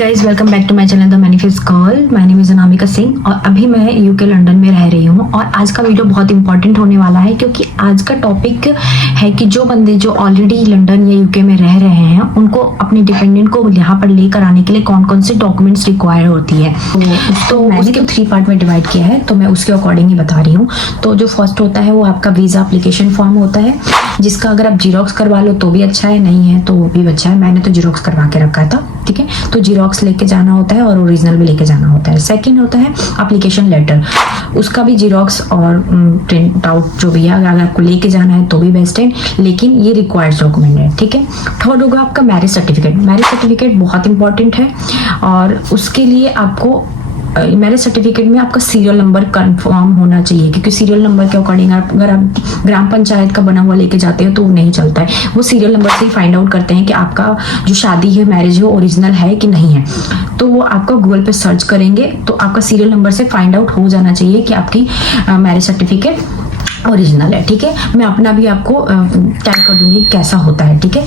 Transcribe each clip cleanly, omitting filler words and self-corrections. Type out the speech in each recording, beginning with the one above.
Guys, welcome back to my channel the manifest girl. My name is Anamika Singh और अभी मैं UK London में रह रही हूँ। और आज का वीडियो बहुत इंपॉर्टेंट होने वाला है क्योंकि आज का टॉपिक है कि जो बंदे जो ऑलरेडी लंदन या यूके में रह रहे हैं उनको अपने डिपेंडेंट को यहाँ पर लेकर आने के लिए कौन कौन से डॉक्यूमेंट्स रिक्वायर होती है। तो मैंने तो 3 पार्ट में डिवाइड किया है, तो मैं उसके अकॉर्डिंग ही बता रही हूँ। तो जो फर्स्ट होता है वो आपका वीजा एप्लीकेशन फॉर्म होता है, जिसका अगर आप जीरोक्स करवा लो तो भी अच्छा है, नहीं है तो वो भी अच्छा है। मैंने तो जीरोक्स करवा के रखा था, ठीक है। तो जीरोक्स लेके जाना होता है और ओरिजिनल भी लेके जाना होता है। सेकंड होता है एप्लीकेशन लेटर, उसका भी जीरोक्स और प्रिंट आउट जो भी है अगर आपको लेके जाना है तो भी बेस्ट है, लेकिन ये रिक्वायर्ड डॉक्यूमेंट है, ठीक है। थर्ड होगा आपका मैरिज सर्टिफिकेट। मैरिज सर्टिफिकेट बहुत इंपॉर्टेंट है और उसके लिए आपको मैरिज सर्टिफिकेट में आपका सीरियल नंबर कंफर्म होना चाहिए, क्योंकि सीरियल नंबर के अकॉर्डिंग अगर आप ग्राम पंचायत का बना हुआ लेके जाते हो तो वो नहीं चलता है। वो सीरियल नंबर से ही फाइंड आउट करते हैं कि आपका जो शादी है, मैरिज है, ओरिजिनल है कि नहीं है। तो वो आपका गूगल पे सर्च करेंगे तो आपका सीरियल नंबर से फाइंड आउट हो जाना चाहिए कि आपकी मैरिज सर्टिफिकेट ओरिजिनल है, ठीक है। मैं अपना भी आपको टैग कर दूंगी कैसा होता है, ठीक है।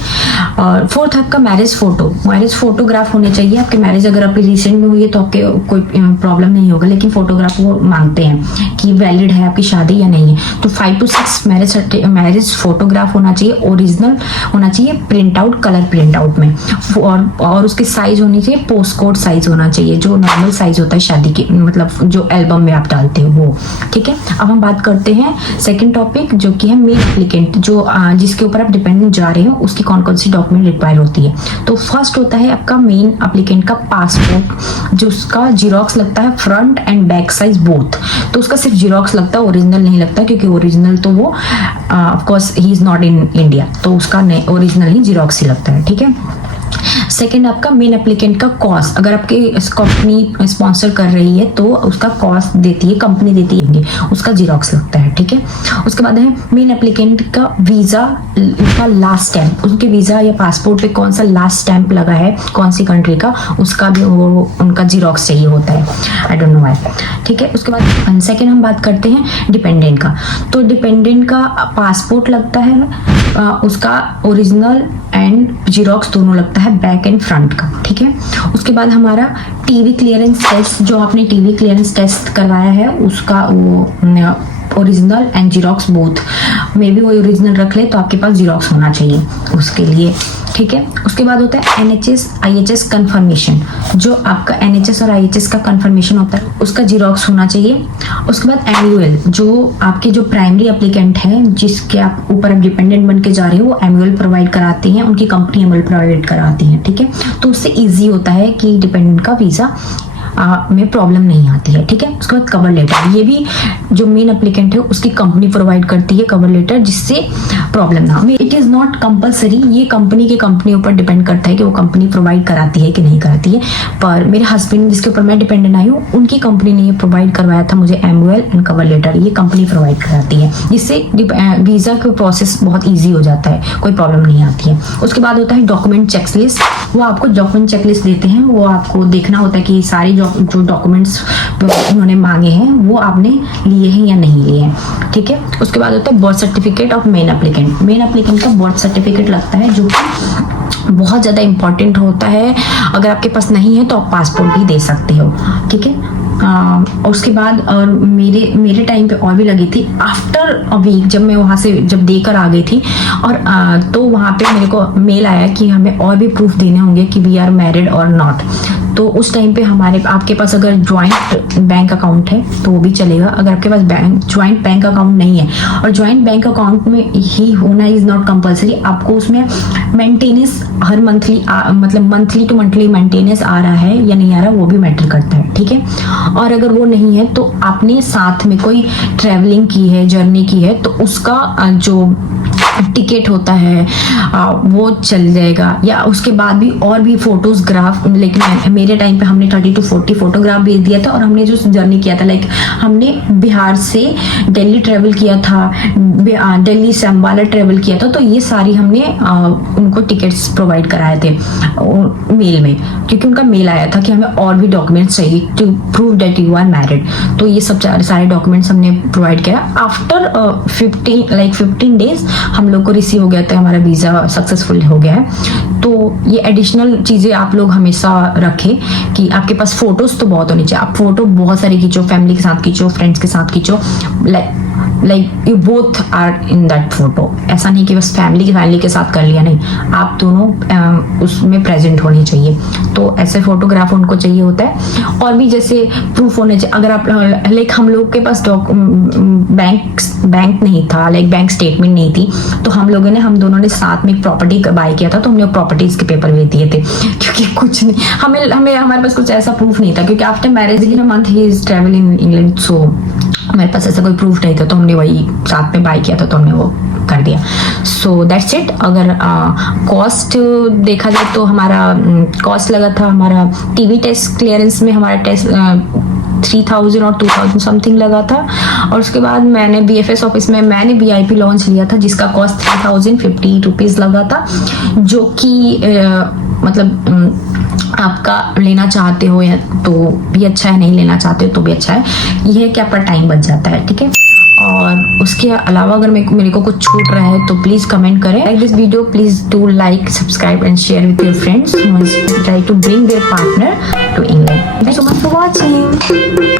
और फोर्थ आपका मैरिज फोटो। मैरिज फोटोग्राफ होने चाहिए आपके। मैरिज अगर आपकी रिसेंट में हुई है तो आपके कोई प्रॉब्लम नहीं होगा, लेकिन फोटोग्राफ वो मांगते हैं कि वैलिड है आपकी शादी या नहीं है। तो 5 to 6 मैरिज फोटोग्राफ होना चाहिए, ओरिजिनल होना चाहिए, print out, colour print out में। और उसकी साइज होनी चाहिए पोस्ट कोड साइज होना चाहिए, जो नॉर्मल साइज होता है शादी के, मतलब जो एल्बम में आप डालते हो वो, ठीक है। अब हम बात करते हैं सेकंड टॉपिक, जो कि है मेन एप्लीकेंट, जो जिसके ऊपर आप डिपेंडेंट जा रहे हो उसकी कौन कौन सी डॉक्यूमेंट रिक्वायर होती है। तो फर्स्ट होता है आपका मेन एप्लीकेंट का पासपोर्ट, जो उसका जीरोक्स लगता है front end back size both. तो उसका सिर्फ जीरोक्स लगता है, ओरिजिनल नहीं लगता, क्योंकि ओरिजिनल तो वो of course he is not in India, तो उसका ओरिजिनल ही जीरोक्स ही लगता है, ठीक है। सेकेंड आपका मेन एप्लीकेंट का कॉस्ट, अगर आपकी कंपनी स्पॉन्सर कर रही है तो उसका कॉस्ट देती है, कंपनी देती है, उसका जीरोक्स लगता है, ठीक है। उसके बाद है मेन एप्लीकेंट का वीजा का लास्ट स्टैंप, उनके वीजा या पासपोर्ट पे कौन सा लास्ट स्टैंप लगा है, कौन सी कंट्री का, उसका भी वो उनका जीरोक्स चाहिए होता है, आई डोंट नो व्हाई, ठीक है। उसके बाद सेकेंड हम बात करते हैं डिपेंडेंट का। तो डिपेंडेंट का पासपोर्ट लगता है, उसका ओरिजिनल एंड जीरोक्स दोनों लगता है, बैक एंड फ्रंट का, ठीक है। उसके बाद हमारा टीवी क्लियरेंस टेस्ट, जो आपने टीवी क्लियरेंस टेस्ट करवाया है उसका वो original and xerox both, may be वो ओरिजिनल रख ले तो आपके पास जीरोक्स होना चाहिए उसके लिए, ठीक है। उसके बाद होता है NHS IHS कंफर्मेशन, जो आपका NHS और IHS का कंफर्मेशन होता है उसका जीरोक्स होना चाहिए। उसके बाद एनुअल, जो आपके जो प्राइमरी एप्लीकेंट है जिसके आप ऊपर आप डिपेंडेंट बन के जा रहे हो, वो एनुअल प्रोवाइड कराती हैं, उनकी कंपनी एनुअल प्रोवाइड कराती है, ठीक है। तो उससे ईजी होता है कि डिपेंडेंट का वीजा में प्रॉब्लम नहीं आती है, ठीक है। उसके बाद कवर लेटर, ये भी जो मेन एप्लीकेंट है उसकी कंपनी प्रोवाइड करती है कवर लेटर, जिससे प्रॉब्लम ना हो। इट इज नॉट कंपलसरी, ये कंपनी ऊपर डिपेंड करता है कि वो कंपनी प्रोवाइड कराती है कि नहीं कराती है। पर मेरे हस्बैंड जिसके ऊपर मैं डिपेंडेंट आई हूँ, उनकी कंपनी ने ये प्रोवाइड करवाया था मुझे एमुअल एंड कवर लेटर, ये कंपनी प्रोवाइड कराती है, जिससे वीजा का प्रोसेस बहुत ईजी हो जाता है, कोई प्रॉब्लम नहीं आती है। उसके बाद होता है डॉक्यूमेंट चेकलिस्ट, वो आपको डॉक्यूमेंट चेकलिस्ट देते हैं, वो आपको देखना होता है कि सारी जो डॉक्यूमेंट्स उन्होंने मांगे हैं वो आपने लिए हैं या नहीं लिए हैं, ठीक है। उसके बाद होता है birth certificate of main applicant. Main applicant का बर्थ सर्टिफिकेट लगता है, जो कि बहुत ज़्यादा इंपॉर्टेंट होता है। अगर आपके पास नहीं है तो आप पासपोर्ट भी दे सकते हो, ठीक है। उसके बाद और मेरे टाइम पे और भी लगी थी आफ्टर अ वीक, जब मैं वहाँ से जब देकर आ गई थी और तो वहाँ पे मेरे को मेल आया कि हमें और भी प्रूफ देने होंगे कि वी आर मैरिड और नॉट। तो उस टाइम पे आपके पास अगर ज्वाइंट बैंक अकाउंट है तो वो भी चलेगा, अगर आपके पास ज्वाइंट बैंक अकाउंट नहीं है, और ज्वाइंट बैंक अकाउंट में ही होना इज नॉट कंपलसरी, आपको उसमें मेंटेनेंस हर मंथली मतलब मंथली टू मंथली मेंटेनेंस आ रहा है या नहीं आ रहा, वो भी मैटर करता है, ठीक है। और अगर वो नहीं है तो आपने साथ में कोई ट्रैवलिंग की है, जर्नी की है, तो उसका जो टिकट होता है वो चल जाएगा, या उसके बाद भी और भी फोटोज ग्राफ, लेकिन मेरे टाइम पे हमने 30 to 40 फोटोग्राफ भेज दिया था। और हमने जो जर्नी किया था, लाइक हमने बिहार से दिल्ली ट्रेवल किया था, दिल्ली से अम्बाला ट्रेवल किया था, तो ये सारी हमने उनको टिकट्स प्रोवाइड कराए थे मेल में, क्योंकि उनका मेल आया था कि हमें और भी डॉक्यूमेंट्स चाहिए to prove that you are married. तो ये सब सारे डॉक्यूमेंट्स हमने प्रोवाइड किया। आफ्टर 15 डेज हम लोग को रिसीव हो गया था, हमारा वीज़ा सक्सेसफुल हो गया है। तो ये एडिशनल चीज़ें आप लोग हमेशा रखें कि आपके पास फोटोज़ तो बहुत होनी चाहिए। आप फोटो बहुत सारी खींचो, फैमिली के साथ खींचो, फ्रेंड्स के साथ खींचो, like you both are in that photo. ऐसा नहीं कि बस फैमिली के साथ कर लिया, नहीं, आप दोनों उसमें प्रेजेंट होनी चाहिए। तो ऐसे फोटोग्राफ उनको चाहिए होता है। और भी जैसे प्रूफ होने चाहिए, अगर आप लाइक हम लोग के पास बैंक नहीं था, लाइक बैंक स्टेटमेंट नहीं थी, तो हम दोनों ने साथ में एक प्रॉपर्टी बाय किया था, तो हमने प्रॉपर्टीज के पेपर भी दिए थे, क्योंकि कुछ नहीं, हमें हमारे पास कुछ ऐसा प्रूफ नहीं था, क्योंकि after marriage in a month he is travel in England, so हमारे पास ऐसा कोई प्रूफ नहीं था, तो हमने वही साथ में बाय किया था, तो हमने वो कर दिया। So that's it. अगर कॉस्ट देखा जाए तो हमारा कॉस्ट लगा था, हमारा टीवी टेस्ट क्लियरेंस में हमारा टेस्ट 3000 और 2000 समथिंग लगा था। और उसके बाद मैंने BFS ऑफिस में मैंने VIP लॉन्च लिया था, जिसका कॉस्ट 3050 रुपीज़ लगा था, जो कि मतलब आपका लेना चाहते हो या तो भी अच्छा है, नहीं लेना चाहते हो तो भी अच्छा है। ये है कि आपका टाइम बच जाता है, ठीक है। और उसके अलावा अगर मेरे को कुछ छूट रहा है तो प्लीज कमेंट करें। Like this video, please do like, subscribe and share with your friends who wants to try to bring their partner to England. Thank you so much for watching.